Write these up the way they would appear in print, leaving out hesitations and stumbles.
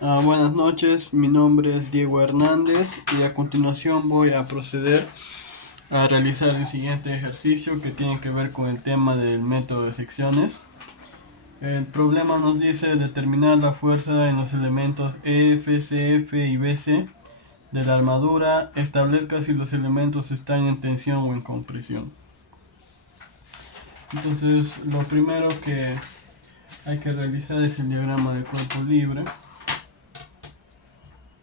Buenas noches, mi nombre es Diego Hernández y a continuación voy a proceder a realizar el siguiente ejercicio que tiene que ver con el tema del método de secciones. El problema nos dice determinar la fuerza en los elementos EF, CF y BC de la armadura, establezca si los elementos están en tensión o en compresión. Entonces, lo primero que hay que realizar es el diagrama de cuerpo libre.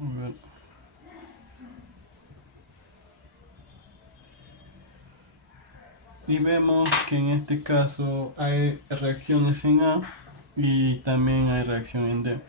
A ver. Y vemos que en este caso hay reacciones en A y también hay reacción en D.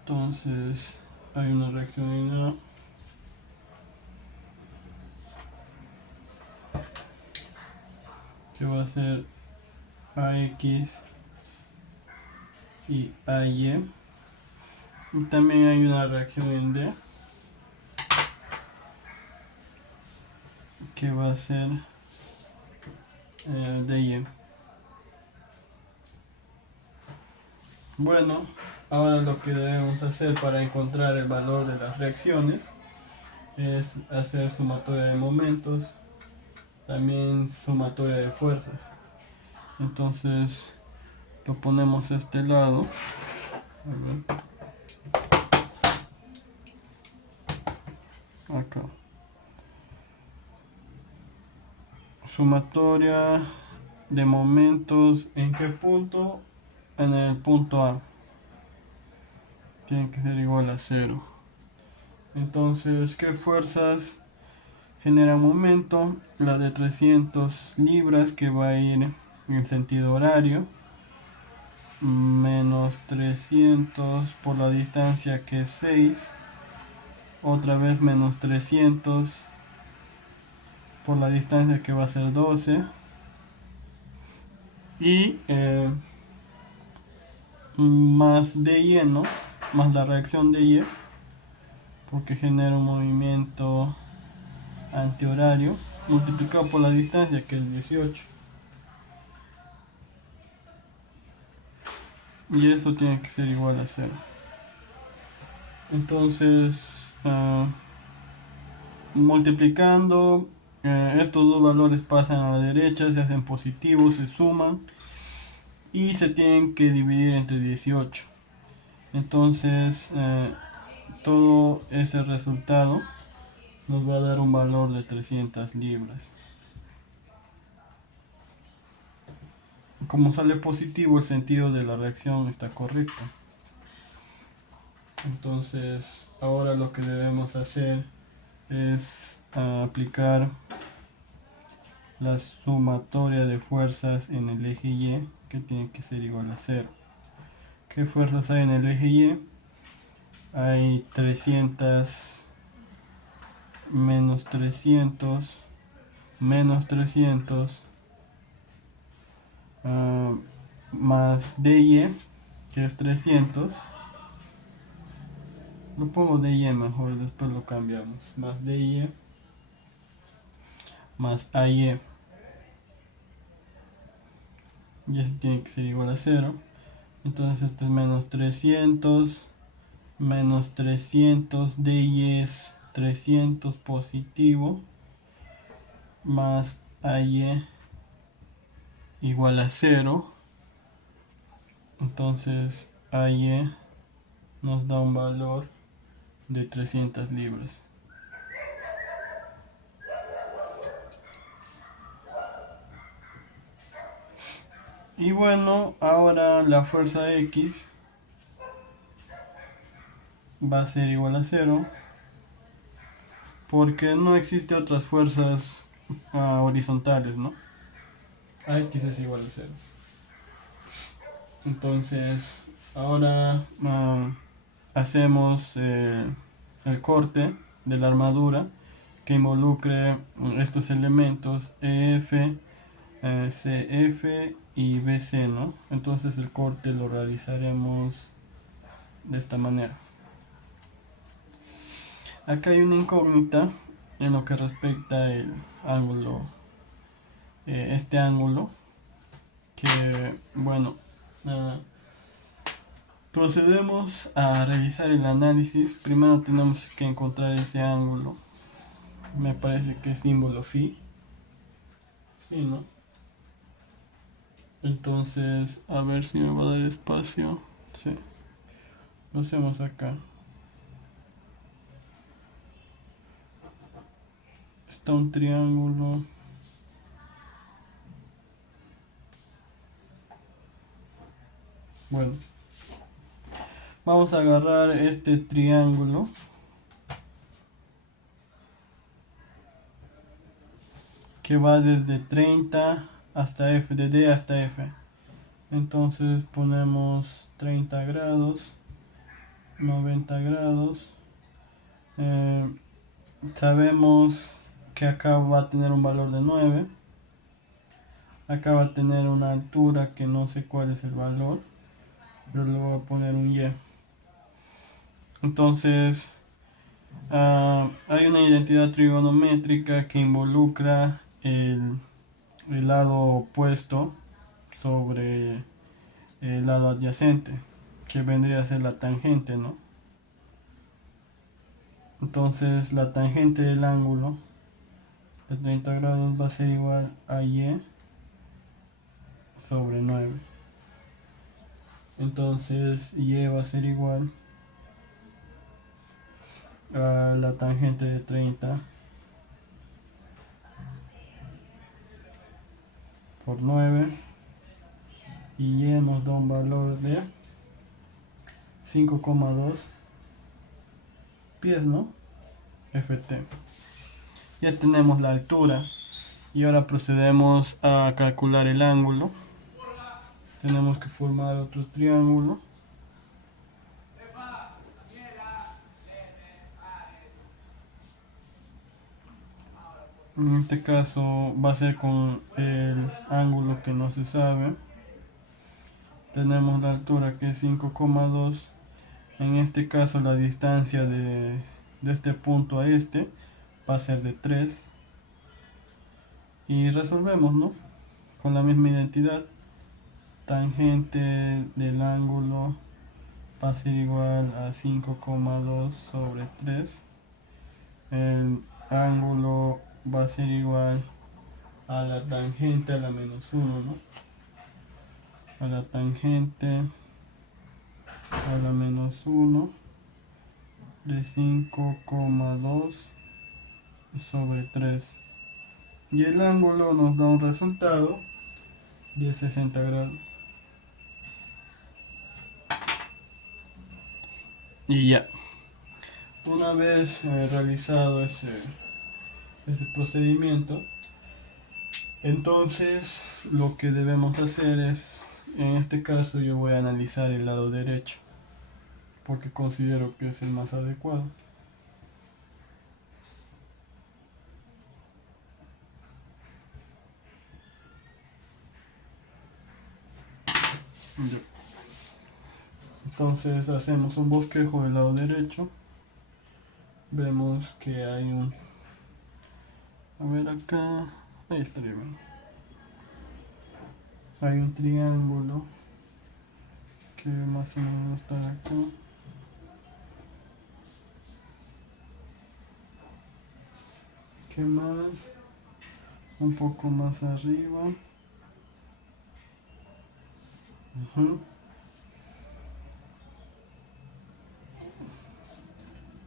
Entonces hay una reacción en A que va a ser AX y AY. Y también hay una reacción en D que va a ser DY. Bueno, ahora lo que debemos hacer para encontrar el valor de las reacciones es hacer sumatoria de momentos, también sumatoria de fuerzas. Entonces lo ponemos a este lado. A ver, acá. Sumatoria de momentos. ¿En qué punto? En el punto A. Tiene que ser igual a 0. Entonces, ¿qué fuerzas generan momento? La de 300 libras que va a ir en sentido horario. Menos 300 por la distancia que es 6. Otra vez menos 300 por la distancia que va a ser 12. Y más dy, ¿no? Más la reacción de Y, porque genera un movimiento antihorario multiplicado por la distancia, que es 18. Y eso tiene que ser igual a 0. Entonces, multiplicando, estos dos valores pasan a la derecha, se hacen positivos, se suman y se tienen que dividir entre 18. Entonces, todo ese resultado nos va a dar un valor de 300 libras. Como sale positivo, el sentido de la reacción está correcto. Entonces, ahora lo que debemos hacer es aplicar la sumatoria de fuerzas en el eje Y, que tiene que ser igual a 0. ¿Qué fuerzas hay en el eje Y? Hay 300 menos 300 menos 300 más dy, que es 300. Lo pongo dy mejor, después lo cambiamos. Más dy más ay. Y eso tiene que ser igual a 0. Entonces esto es menos 300 dy es 300 positivo más ay igual a 0. Entonces ay nos da un valor de 300 libras. Y bueno, ahora la fuerza X va a ser igual a 0 porque no existe otras fuerzas horizontales, ¿no? X es igual a 0. Entonces, ahora hacemos el corte de la armadura que involucre estos elementos EF, CF y BC, ¿no? Entonces el corte lo realizaremos de esta manera. Acá hay una incógnita en lo que respecta el ángulo, este ángulo, que bueno, Procedemos a realizar el análisis. Primero tenemos que encontrar ese ángulo. Me parece que es símbolo phi. Sí, ¿no? Entonces, a ver si me va a dar espacio. Sí, lo hacemos acá. Está un triángulo. Bueno, vamos a agarrar este triángulo que va desde 30 hasta F, de D hasta F. Entonces ponemos 30 grados, 90 grados. Sabemos que acá va a tener un valor de 9. Acá va a tener una altura que no sé cuál es el valor, pero le voy a poner un Y. Entonces, hay una identidad trigonométrica que involucra el lado opuesto sobre el lado adyacente, que vendría a ser la tangente, ¿no? Entonces, la tangente del ángulo de 30 grados va a ser igual a Y sobre 9. Entonces, Y va a ser igual a la tangente de 30 por 9, y Y nos da un valor de 5,2 pies, ¿no? Ft. Ya tenemos la altura y ahora procedemos a calcular el ángulo. Tenemos que formar otro triángulo. En este caso va a ser con el ángulo que no se sabe. Tenemos la altura que es 5,2. En este caso la distancia de este punto a este va a ser de 3. Y resolvemos, ¿no? Con la misma identidad. Tangente del ángulo va a ser igual a 5,2 sobre 3. El ángulo va a ser igual a la tangente a la menos 1, ¿no? A la tangente a la menos 1 de 5,2 sobre 3. Y el ángulo nos da un resultado de 60 grados. Y ya. Una vez realizado ese procedimiento, entonces lo que debemos hacer es, en este caso yo voy a analizar el lado derecho, porque considero que es el más adecuado. Ya. Entonces hacemos un bosquejo del lado derecho. Vemos que hay un... A ver acá... Ahí estaría bien. Hay un triángulo que más o menos está acá. ¿Qué más? Un poco más arriba.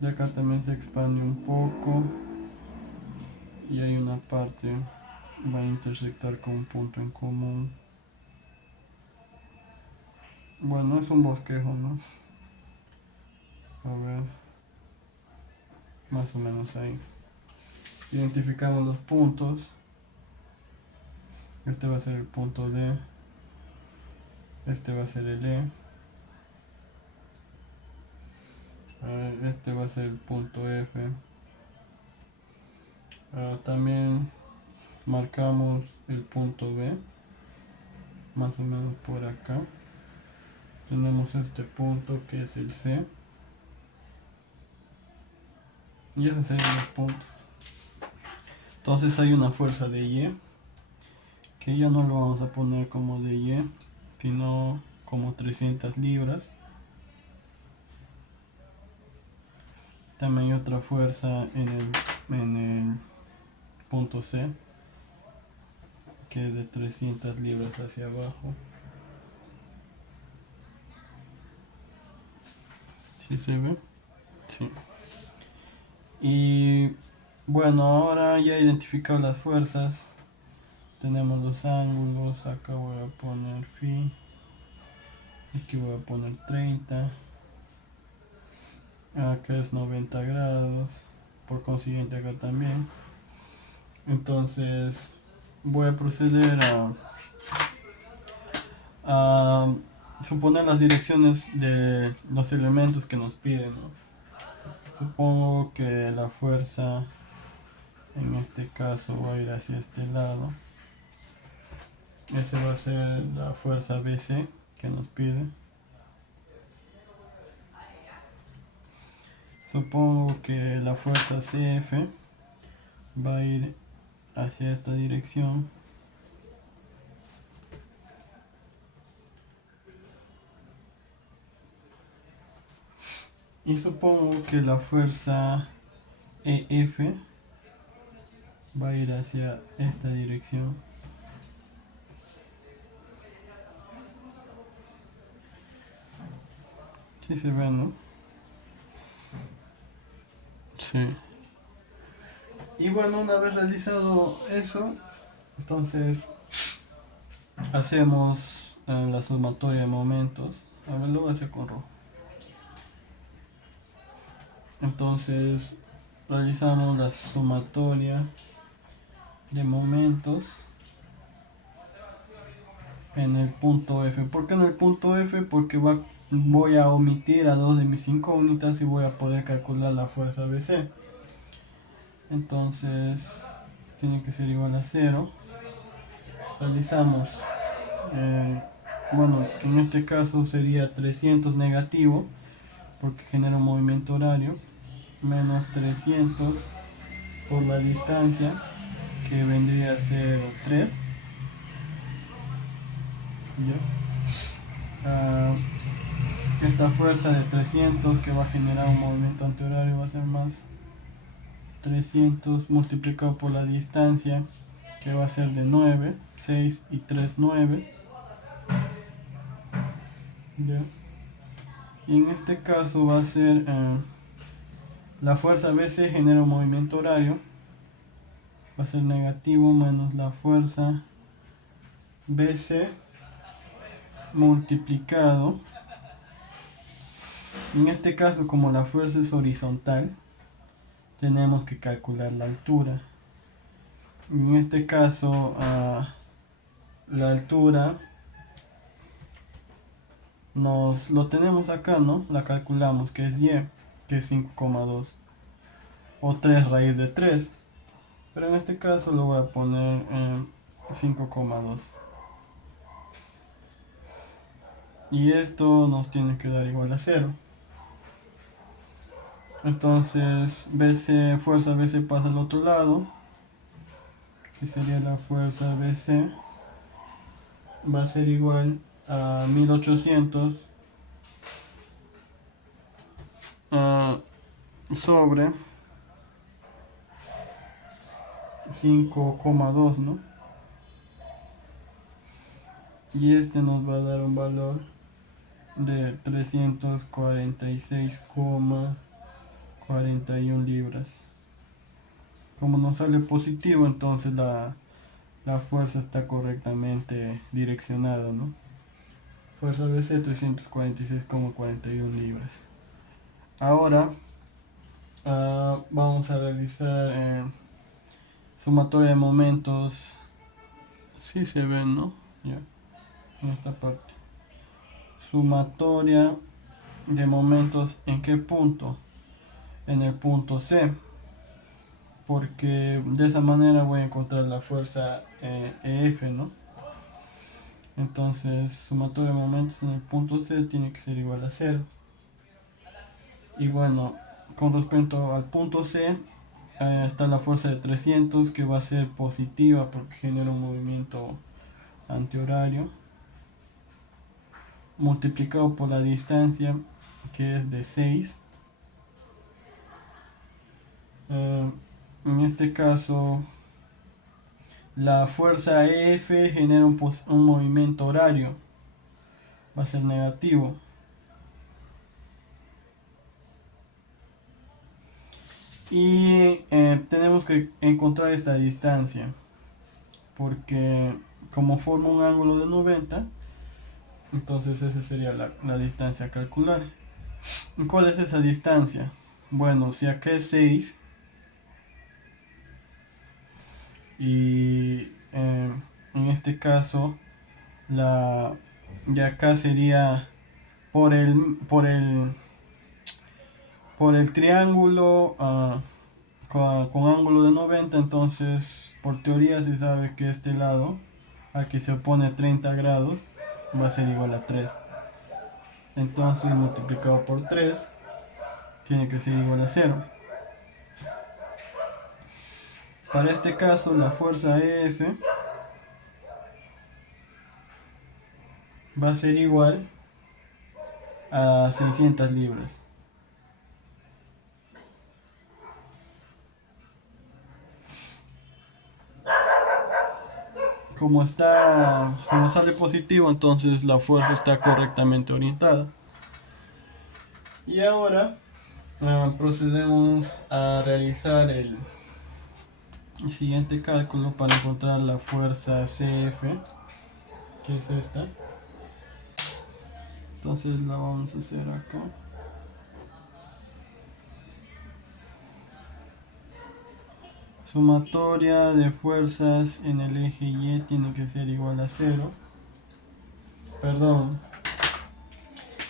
De acá también se expande un poco. Y hay una parte, va a intersectar con un punto en común. Bueno, es un bosquejo, ¿no? A ver, más o menos ahí. Identificamos los puntos. Este va a ser el punto D. Este va a ser el E. Este va a ser el punto F. También marcamos el punto B, más o menos por acá. Tenemos este punto que es el C. Y esos serían los puntos. Entonces hay una fuerza de Y, que ya no lo vamos a poner como de Y, sino como 300 libras. También hay otra fuerza en el punto C, que es de 300 libras hacia abajo. ¿Sí se ve? Sí. Y bueno, ahora ya he identificado las fuerzas. Tenemos los ángulos. Acá voy a poner phi. Aquí voy a poner 30. Acá es 90 grados. Por consiguiente acá también. Entonces voy a proceder a suponer las direcciones de los elementos que nos piden, ¿no? Supongo que la fuerza en este caso va a ir hacia este lado. Esa va a ser la fuerza BC que nos pide. Supongo que la fuerza CF va a ir hacia esta dirección. Y supongo que la fuerza EF va a ir hacia esta dirección. Sí se ve, ¿no? Sí. Y bueno, una vez realizado eso, entonces hacemos la sumatoria de momentos. A ver, lo voy a hacer con rojo. Entonces realizamos la sumatoria de momentos en el punto F. ¿Por qué en el punto F? Porque voy a omitir a dos de mis incógnitas y voy a poder calcular la fuerza BC. Entonces tiene que ser igual a 0. Realizamos, bueno, en este caso sería 300 negativo porque genera un movimiento horario, menos 300 por la distancia, que vendría a ser 3. Esta fuerza de 300 que va a generar un movimiento antihorario va a ser más 300 multiplicado por la distancia, que va a ser de 9, 6 y 3, 9. ¿Ya? Y en este caso va a ser la fuerza BC genera un movimiento horario, va a ser negativo menos la fuerza BC multiplicado. En este caso, como la fuerza es horizontal, tenemos que calcular la altura. En este caso, la altura lo tenemos acá, ¿no? La calculamos, que es y, que es 5,2 o 3 raíz de 3, pero en este caso lo voy a poner en 5,2, y esto nos tiene que dar igual a 0. Entonces BC, fuerza BC pasa al otro lado, que sería la fuerza BC va a ser igual a 1800 sobre 5,2, ¿no? Y este nos va a dar un valor de 346,41 libras. Como nos sale positivo, entonces la fuerza está correctamente direccionada, ¿no? Fuerza BC 346,41 libras. Ahora vamos a realizar sumatoria de momentos. Sí se ven, ¿no? Ya, en esta parte. Sumatoria de momentos, ¿en qué punto? En el punto C, porque de esa manera voy a encontrar la fuerza EF, ¿no? Entonces, sumatoria de momentos en el punto C tiene que ser igual a 0. Y bueno, con respecto al punto C, está la fuerza de 300, que va a ser positiva porque genera un movimiento antihorario, multiplicado por la distancia, que es de 6. En este caso, la fuerza F genera un movimiento horario, va a ser negativo. Y tenemos que encontrar esta distancia, porque como forma un ángulo de 90, entonces esa sería la distancia a calcular. ¿Y cuál es esa distancia? Bueno, si acá es 6 y en este caso la de acá sería por el triángulo con ángulo de 90, entonces por teoría se sabe que este lado al que se opone 30 grados va a ser igual a 3. Entonces multiplicado por 3 tiene que ser igual a 0. Para este caso la fuerza F va a ser igual a 600 libras. Como sale positivo, entonces la fuerza está correctamente orientada. Y ahora procedemos a realizar el siguiente cálculo para encontrar la fuerza CF, que es esta. Entonces la vamos a hacer acá. Sumatoria de fuerzas en el eje Y tiene que ser igual a 0. Perdón,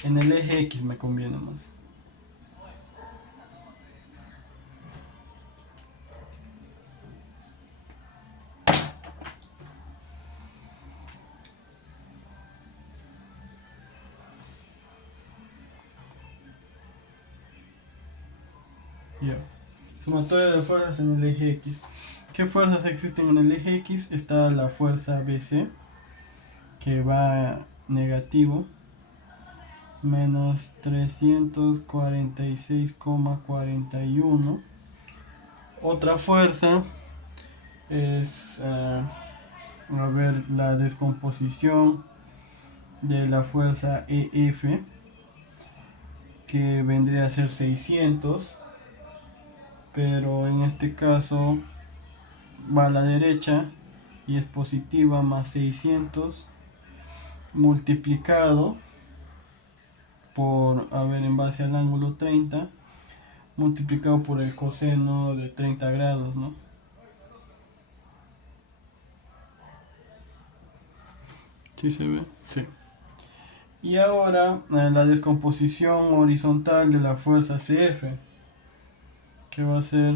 en el eje X me conviene más. Ya. Sumatoria de fuerzas en el eje X. ¿Qué fuerzas existen en el eje X? Está la fuerza BC, que va negativo, menos 346,41. Otra fuerza es, a ver, la descomposición de la fuerza EF, que vendría a ser 600, pero en este caso va a la derecha y es positiva, más 600 multiplicado por, a ver, en base al ángulo 30, multiplicado por el coseno de 30 grados, ¿no? ¿Sí se ve? Sí. Y ahora la descomposición horizontal de la fuerza CF, que va a ser,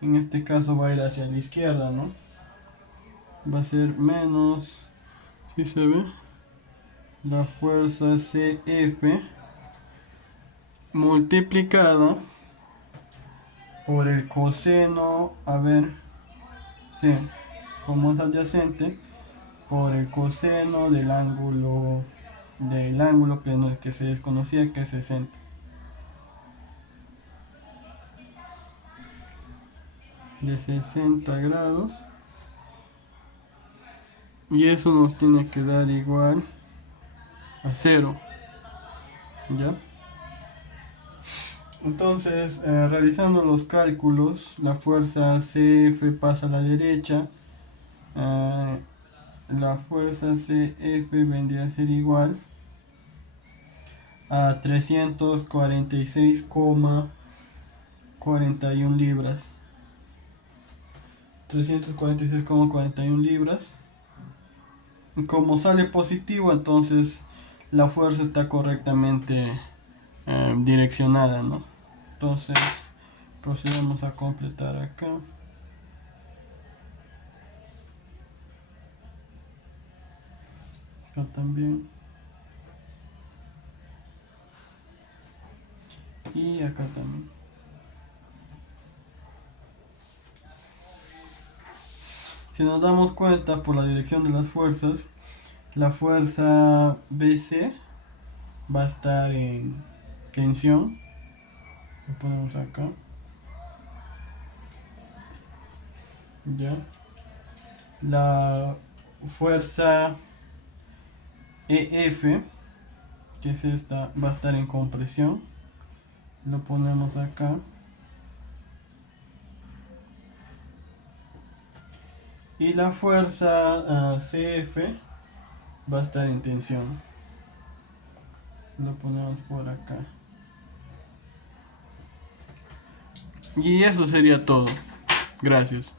en este caso va a ir hacia la izquierda, ¿no? Va a ser menos, ¿sí se ve? La fuerza CF multiplicada por el coseno, a ver, sí, como es adyacente, por el coseno del ángulo que se desconocía, que es 60. De 60 grados. Y eso nos tiene que dar igual a 0. ¿Ya? Entonces, realizando los cálculos, la fuerza CF pasa a la derecha. La fuerza CF vendría a ser igual a 346,41 libras. 346,41 libras. Como sale positivo, entonces la fuerza está correctamente direccionada, ¿no? Entonces procedemos a completar acá. Acá también. Y acá también. Si nos damos cuenta por la dirección de las fuerzas, la fuerza BC va a estar en tensión. Lo ponemos acá. Ya. La fuerza EF, que es esta, va a estar en compresión. Lo ponemos acá. Y la fuerza CF va a estar en tensión. Lo ponemos por acá. Y eso sería todo. Gracias.